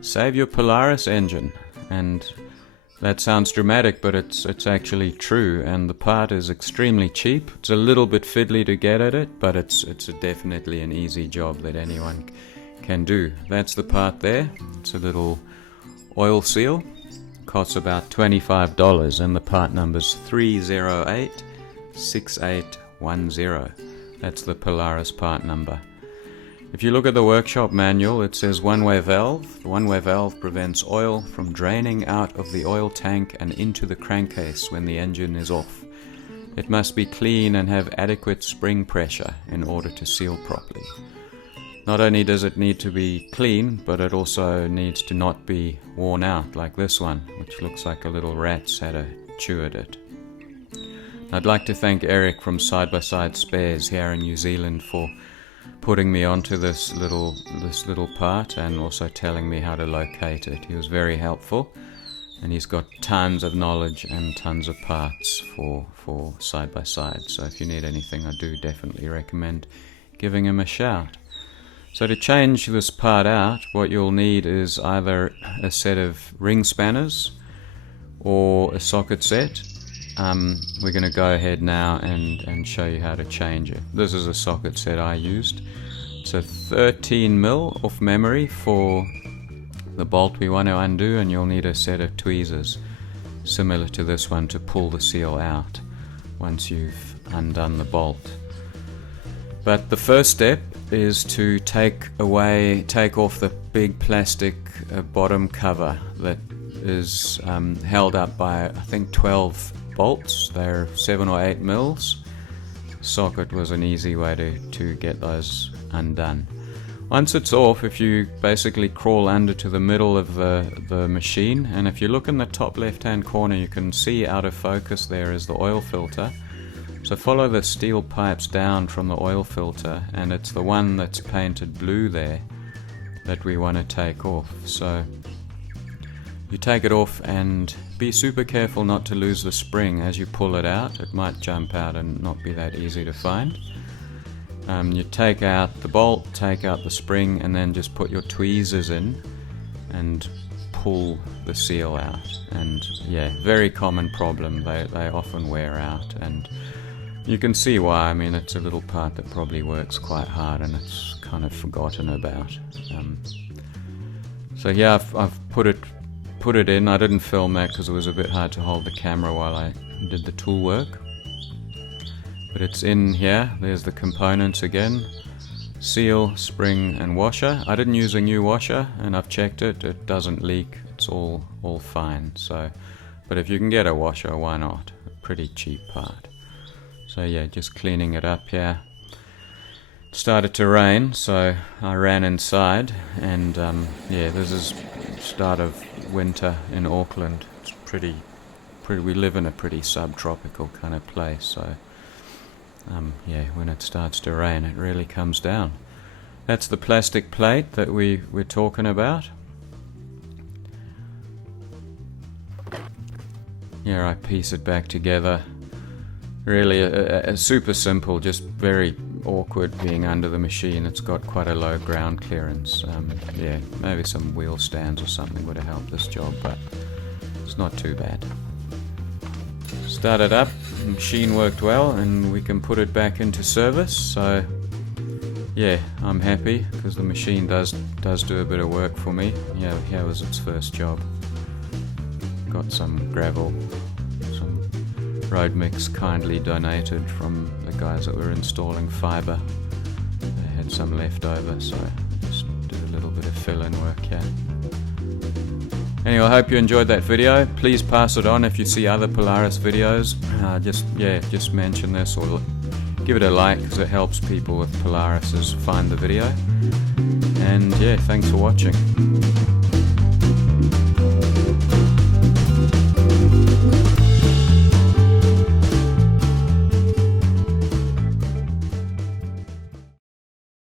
save your Polaris engine. And that sounds dramatic, but it's actually true, and the part is extremely cheap. It's a little bit fiddly to get at it, but it's definitely an easy job that anyone can do. That's the part there. It's a little oil seal. Costs about $25, and the part number's 3086810. That's the Polaris part number. If you look at the workshop manual, it says one-way valve. The one-way valve prevents oil from draining out of the oil tank and into the crankcase when the engine is off. It must be clean and have adequate spring pressure in order to seal properly. Not only does it need to be clean, but it also needs to not be worn out like this one, which looks like a little rat's had a chew at it. I'd like to thank Eric from Side by Side Spares here in New Zealand for putting me onto this little part and also telling me how to locate it. He was very helpful, and he's got tons of knowledge and tons of parts for Side by Side. So if you need anything, I do definitely recommend giving him a shout. So to change this part out, what you'll need is either a set of ring spanners or a socket set. We're going to go ahead now and show you how to change it. This is a socket set I used. It's a 13mm off memory for the bolt we want to undo, and you'll need a set of tweezers similar to this one to pull the seal out once you've undone the bolt. But the first step is to take off the big plastic bottom cover that is held up by, I think, 12 bolts. They're 7 or 8 mils. Socket was an easy way to get those undone. Once it's off, if you basically crawl under to the middle of the machine, and if you look in the top left hand corner, you can see out of focus there is the oil filter. So follow the steel pipes down from the oil filter, and it's the one that's painted blue there that we want to take off. So you take it off and be super careful not to lose the spring as you pull it out. It might jump out and not be that easy to find. You take out the bolt, take out the spring, and then just put your tweezers in and pull the seal out. And yeah, very common problem. They often wear out, and you can see why. I mean, it's a little part that probably works quite hard and it's kind of forgotten about. So yeah, I've put it in. I didn't film that because it was a bit hard to hold the camera while I did the tool work. But it's in here. There's the components again. Seal, spring and washer. I didn't use a new washer, and I've checked it. It doesn't leak. It's all fine. So, but if you can get a washer, why not? A pretty cheap part. So yeah, just cleaning it up here. It started to rain, so I ran inside, and yeah, this is start of winter in Auckland. It's pretty. We live in a pretty subtropical kind of place, so yeah, when it starts to rain, it really comes down. That's the plastic plate that we're talking about. Here I piece it back together. Really a super simple, just very awkward being under the machine. It's got quite a low ground clearance. Yeah, maybe some wheel stands or something would have helped this job, but it's not too bad. Started up, the machine worked well, and we can put it back into service. So yeah, I'm happy because the machine does do a bit of work for me. Yeah, here was its first job. Got some gravel, some road mix kindly donated from the guys that were installing fibre. They had some left over, so I just did a little bit of fill-in work here. Anyway, I hope you enjoyed that video. Please pass it on if you see other Polaris videos. Just mention this or give it a like, because it helps people with Polarises find the video. And yeah, thanks for watching.